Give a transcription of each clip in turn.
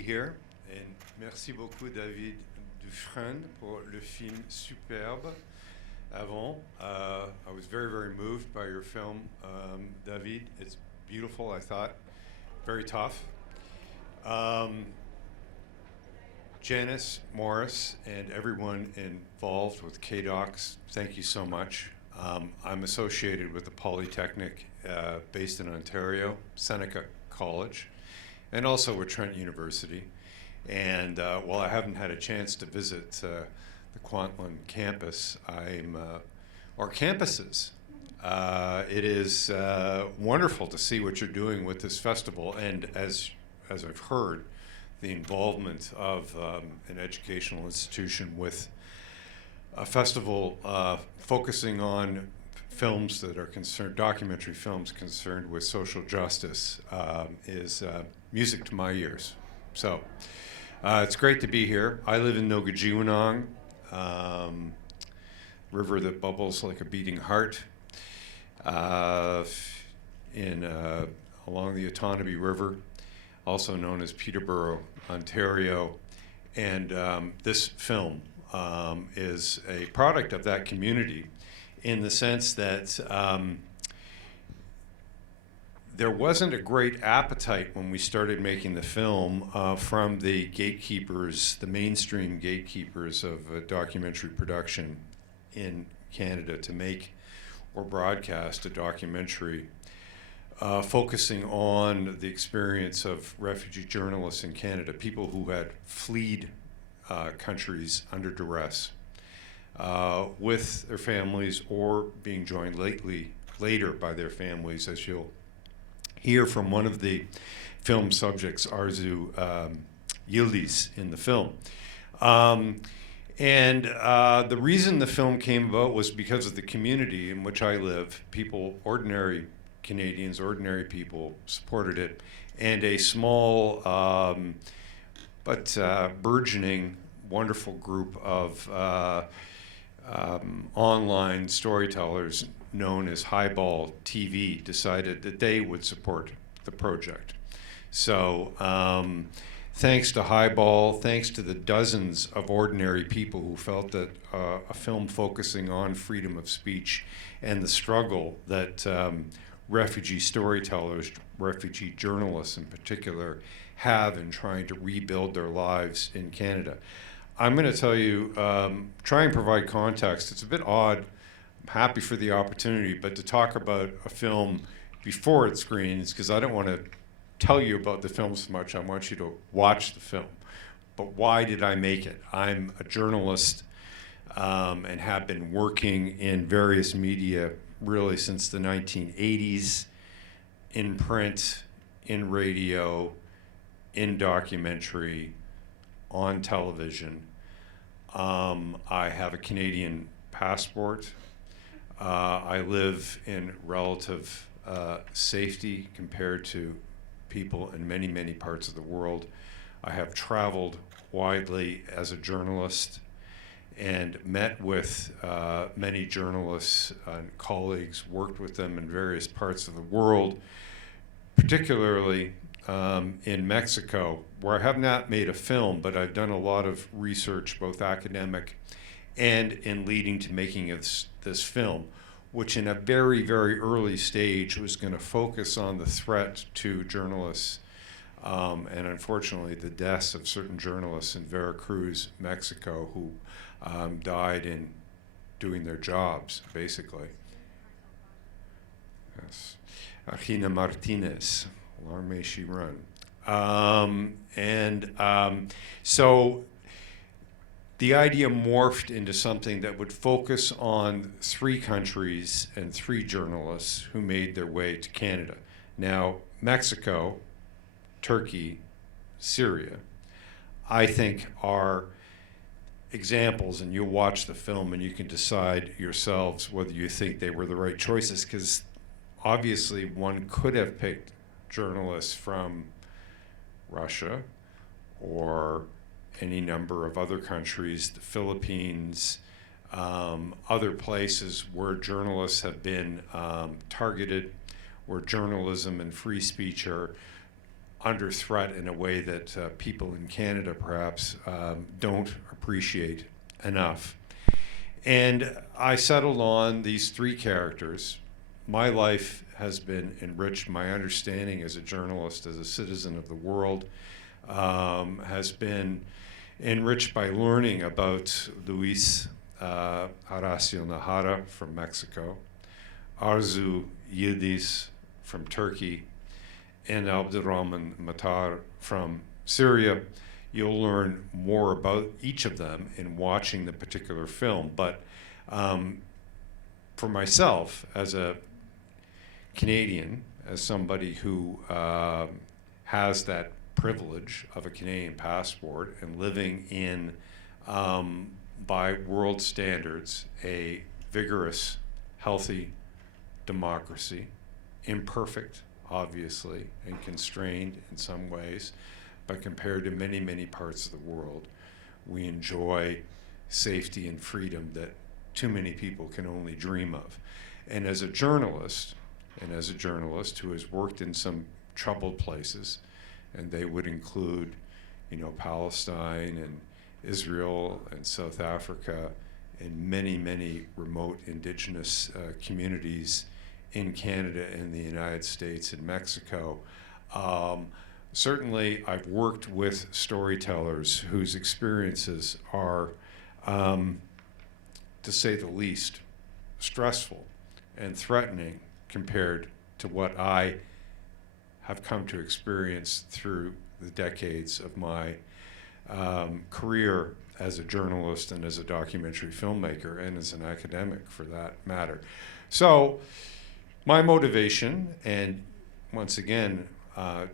be here. And merci beaucoup, David Dufresne, pour le film superbe. Avant, I was very, very moved by your film, David. It's beautiful, I thought. Very tough. Janice, Morris, and everyone involved with KDocs, thank you so much. I'm associated with the Polytechnic based in Ontario, Seneca College, and also with Trent University. And while I haven't had a chance to visit the Kwantlen campus, or campuses, it is wonderful to see what you're doing with this festival, and as I've heard, the involvement of an educational institution with a festival focusing on films that are concerned, documentary films concerned with social justice, is music to my ears. So it's great to be here. I live in Nogajiwanong, river that bubbles like a beating heart, along the Otonabee River, also known as Peterborough, Ontario. And this film is a product of that community in the sense that there wasn't a great appetite when we started making the film from the gatekeepers, the mainstream gatekeepers of documentary production in Canada to make or broadcast a documentary focusing on the experience of refugee journalists in Canada, people who had fled countries under duress with their families or being joined later by their families, as you'll hear from one of the film subjects, Arzu, Yildiz, in the film. And the reason the film came about was because of the community in which I live. People, ordinary Canadians, ordinary people supported it, and a small but burgeoning, wonderful group of online storytellers known as Highball TV decided that they would support the project. So thanks to Highball, thanks to the dozens of ordinary people who felt that a film focusing on freedom of speech and the struggle that refugee storytellers, refugee journalists in particular, have in trying to rebuild their lives in Canada. I'm going to tell you, try and provide context. It's a bit odd. I'm happy for the opportunity, but to talk about a film before it screens, because I don't want to tell you about the film so much. I want you to watch the film. But why did I make it? I'm a journalist and have been working in various media really since the 1980s, in print, in radio, in documentary, on television. I have a Canadian passport. I live in relative safety compared to people in many, many parts of the world. I have traveled widely as a journalist and met with many journalists and colleagues, worked with them in various parts of the world, particularly in Mexico, where I have not made a film, but I've done a lot of research, both academic and in leading to making this film, which in a very, very early stage was going to focus on the threat to journalists and unfortunately the deaths of certain journalists in Veracruz, Mexico, who died in doing their jobs, basically. Yes. Regina Martinez, long may she run. So the idea morphed into something that would focus on 3 countries and 3 journalists who made their way to Canada. Now, Mexico, Turkey, Syria, I think are examples, and you'll watch the film and you can decide yourselves whether you think they were the right choices, because obviously one could have picked journalists from Russia or any number of other countries, the Philippines, other places where journalists have been targeted, where journalism and free speech are under threat in a way that people in Canada perhaps don't appreciate enough. And I settled on these three characters. My life has been enriched. My understanding as a journalist, as a citizen of the world, has been enriched by learning about Luis Horacio Nájera from Mexico, Arzu Yildiz from Turkey, and Abdulrahman Matar from Syria. You'll learn more about each of them in watching the particular film. But for myself, as a Canadian, as somebody who has that privilege of a Canadian passport and living in, by world standards, a vigorous, healthy democracy, imperfect, obviously, and constrained in some ways, but compared to many, many parts of the world, we enjoy safety and freedom that too many people can only dream of. And as a journalist who has worked in some troubled places, and they would include, Palestine and Israel and South Africa and many, many remote Indigenous communities in Canada and the United States and Mexico. Certainly, I've worked with storytellers whose experiences are, to say the least, stressful and threatening compared to what I have come to experience through the decades of my career as a journalist and as a documentary filmmaker and as an academic, for that matter. So my motivation, and once again,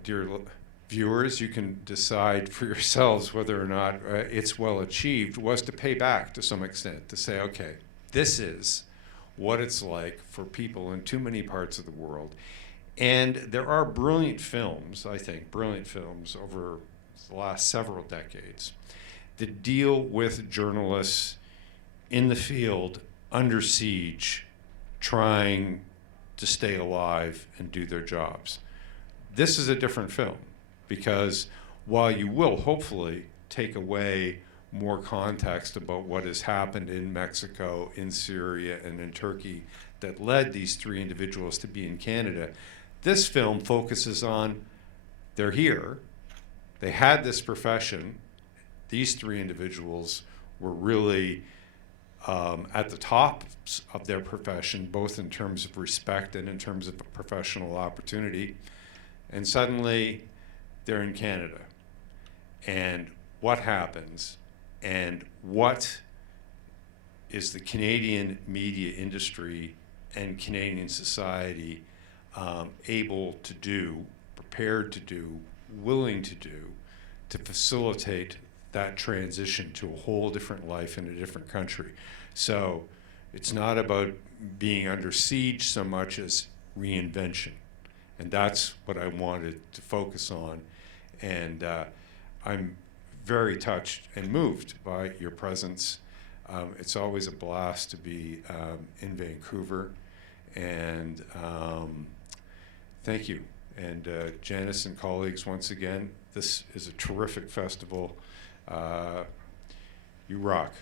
dear viewers, you can decide for yourselves whether or not it's well achieved, was to pay back to some extent, to say, okay, this is what it's like for people in too many parts of the world. And there are brilliant films, I think, brilliant films over the last several decades that deal with journalists in the field, under siege, trying to stay alive and do their jobs. This is a different film, because while you will hopefully take away more context about what has happened in Mexico, in Syria, and in Turkey that led these three individuals to be in Canada, this film focuses on, they're here, they had this profession, these three individuals were really at the top of their profession, both in terms of respect and in terms of professional opportunity, and suddenly they're in Canada. And what happens, and what is the Canadian media industry and Canadian society able to do, prepared to do, willing to do, to facilitate that transition to a whole different life in a different country. So it's not about being under siege so much as reinvention. And that's what I wanted to focus on. And I'm very touched and moved by your presence. It's always a blast to be in Vancouver. And thank you. And Janice and colleagues, once again, this is a terrific festival. You rock.